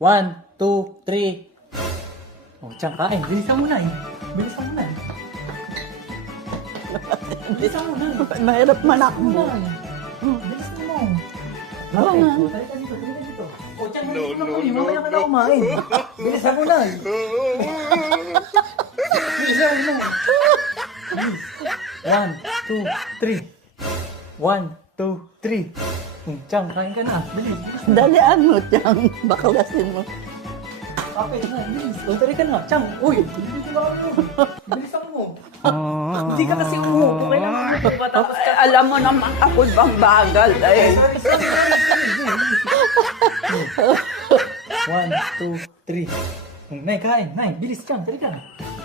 1, 2, 3. Oh, Chang, kain. Bilisan mo na eh. Bilisan mo na eh. Bilisan mo na eh. Mahirap Bilisan mo manakbo. na eh. Bilisan mo. Oo Okay, nga. so, talika dito, talika dito. Oh, Chang, bilisan mo na kami. Mamaya ka na kumain. Bilisan mo na eh. Bilisan mo na eh. 1, 2, 3. 1, 2, 3. Chang, kain ka na. Bilis, bilis. Dalian mo, Tiyang. Baklasin mo. Kapit na, bilis. O, tari ka na. Chang, uy, bilis na kami. Bilisan mo. Hindi ka kasi umupo. Kailangan mo pagpatapos ka. Alam mo naman ako bang bagal eh. Sorry, sorry. 1, 2, 3. Nay, kain. Nay, bilis Chang, tari ka na.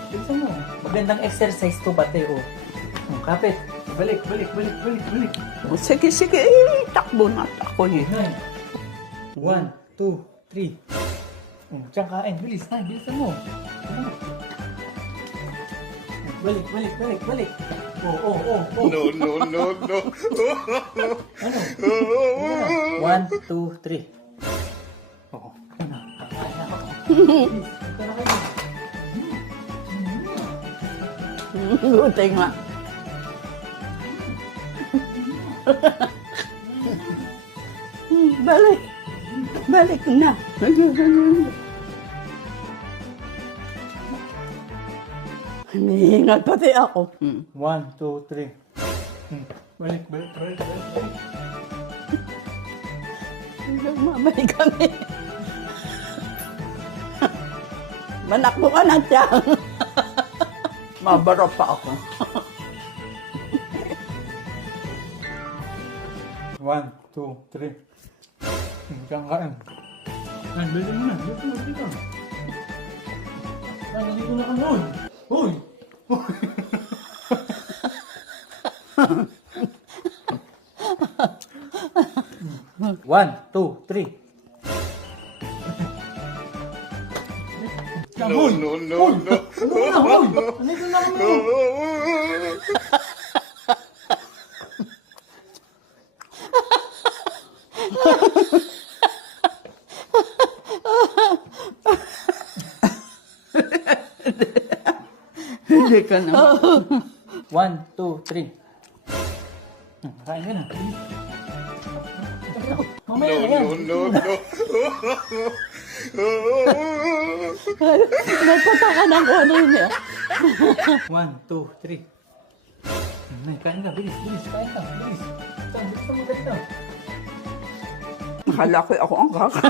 Bilisan mo. Magandang exercise to pati, oh. Kapit. Balik, balik, balik, balik, balik. Sige, sige. Eh, takbo na ako eh. Nay. 1, 2, 3. Chang, kain. Bilis, Nay, bilisan mo. Balik, balik, balik, balik. Oh. No, no, no, no. Ano? 1, 2, 3. Oo. Ano na? Kakain na ako. Please, ito na kayo. Buti nga. Balik. Balik na. Hinihingal pati ako. 1, 2, 3. Balik, balik, balik, balik, balik. Mamay kami. Manakbo ka na, Tiyang. Mabaro pa ako. 1, 2, 3. Chang, kain. Ay, balik mo na. Balik mo, balik mo. Ay, nandito na kami. Uy! Uy! One, two, three. No, no, no, no. Ano na, uy? Nandito na kami. Hindi ka na. 1, 2, 3. Kain ka na. Mamaya No, na yan. no, no, no. Nagpataka ng kung ano yun eh. 1, 2, 3. Nay, kain ka. Bilis, bilis. Kain ka. Bilis. Bilis mo dali na. Akala ko ako ang kaka.